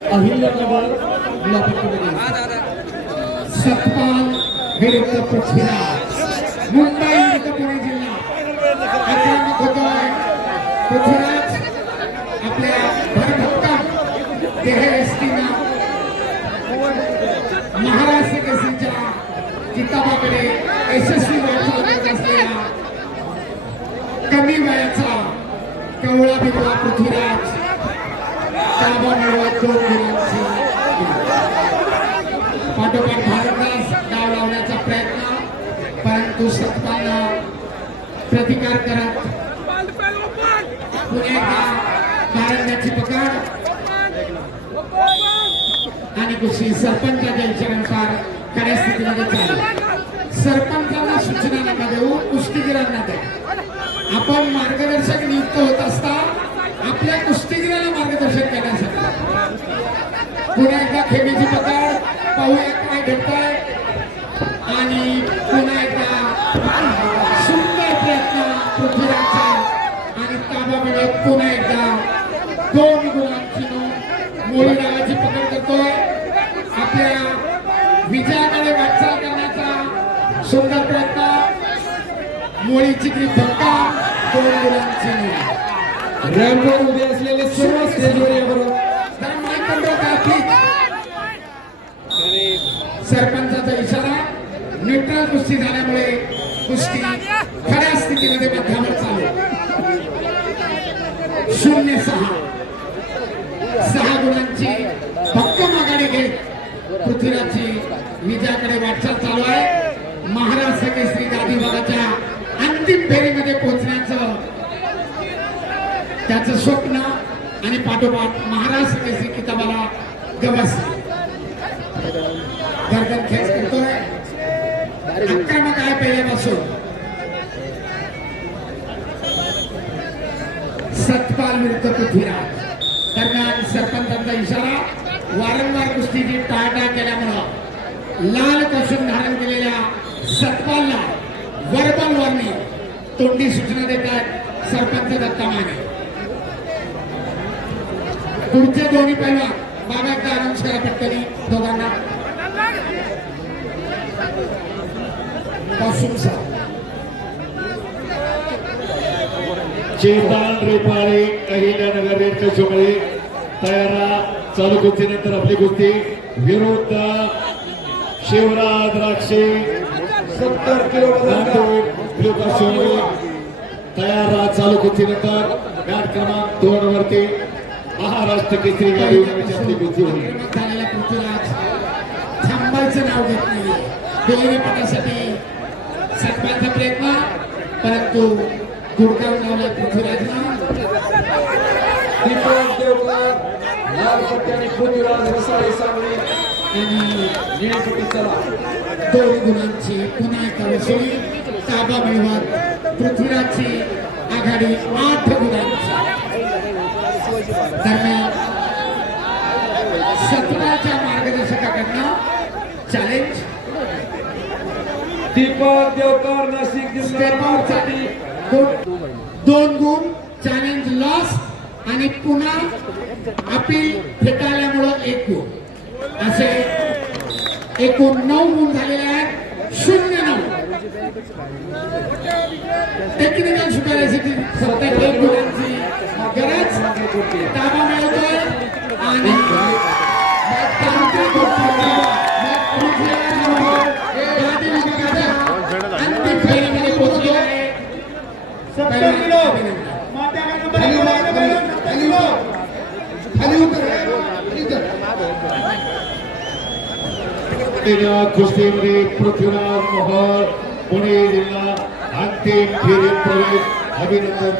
अहिल्यानगर मुलाखतीमध्ये सतपाल विरुद्ध पृथ्वीराज, मुंबई विरुद्ध पुणे जिल्हा आक्रमक होतोय. पृथ्वीराज आपल्या भरभक्कम देहयष्टीनं महाराष्ट्र केसरीच्या किताबाकडे यशस्वी वाटचाल करत असलेला कमी वयाचा कवळा बिगळा पृथ्वीराज ताबा मिळवत 2 गुणांची पाठोपाठ भारतदास डाव लावण्याचा प्रयत्न, परंतु सतपालनं प्रतिकार करत पुन्हा एकदा कारंड्याची पकड आणि कुस्ती सरपंचाच्या इशाऱ्यानुसार खऱ्या स्थितीमध्ये चालू. सरपंचांना सूचना नका देऊ, कुस्तीगिरांना द्या. आपण मार्गदर्शक नियुक्त होत असता आपल्या कुस्तीगिराला मार्गदर्शन करण्यासाठी. पुन्हा एकदा खेळीची पकड, पाहूया काय घडतंय. आणि पुन्हा एकदा सुंदर प्रयत्न पृथ्वीराजचा आणि ताबा मिळत पुन्हा एकदा 2 गुणांची नोंद. मोळी नावाची पकड करतोय. आपल्या विजयाकडे वाटचाल करण्याचा सुंदर प्रयत्न. मोळीची धक्का, 2 गुणांची नोंद. रॅम्पवर उभे असलेले सर्व स्टेजवर याबरोबर सरपंचाचा इशारा. न्यूट्रल कुस्ती झाल्यामुळे कुस्ती खऱ्या स्थितीमध्ये मध्यावर चालू. 0-6 गुणांची भक्कम आघाडी घेत पृथ्वीराजची विजयाकडे वाटचाल चालू आहे. महाराष्ट्र केसरी गादी विभागाच्या अंतिम फेरीमध्ये पोहोचण्याचं त्याचं स्वप्न आणि पाठोपाठ महाराष्ट्र केसरी किताबाला गवस गर्दन खेच करतोय. आक्रमक आहे पहिल्यापासून. सतपाल विरुद्ध पृथ्वीराज दरम्यान सरपंचांचा इशारा. वारंवार कुस्तीची टाळाटाळ केल्यामुळं लाल कसून धारण केलेल्या सतपालला वर्बल वॉर्निंग, तोंडी सूचना देतात सरपंच दत्ता माने. पुढचे दोन्ही पैलवान बाबा एकदा अनाउन्स करा पटकनी दोघांना. चेतन रेपाळे अहिल्यानगर रेड कशोमध्ये तयारा. चालू कुस्तीनंतर आपली कुस्ती विरुद्ध शिवराज द्राक्षे 70 किलो तयारा. चालू कुस्तीनंतर मॅट क्रमांक 2 वरती महाराष्ट्र केसरी गाडी आपली कुस्ती होती. पृथ्वीराज थांबायचं नाव घेत नाही. फेरीपटासाठी सतपालचा प्रयत्न, परंतु गुडगाव लावला पृथ्वीराजनं. आणि 2 गुणांची पुन्हा एका वसुली. ताबा मिळवत पृथ्वीराजची आघाडी 8 गुणांची. दरम्यान सतपालच्या मार्गदर्शकाकडनं चॅलेंज. दीपक देवकर नाशिक स्टेपवरसाठी 2 गुण. चॅलेंज लॉस आणि पुन्हा अपील फेटाळल्यामुळं 1 गुण. असे एकूण 9 गुण झालेले आहेत. 0-9 टेक्निकल सुधारायसाठी फक्त 1 गुणांची गरज. ताबा मिळतोय आणि अंतिम फेरीमध्ये पोहोचलो आहे. कुस्तीमध्ये पृथ्वीराज मोहोळ पुणे जिल्हा अंतिम फेरीत प्रवेश. अभिनंदन.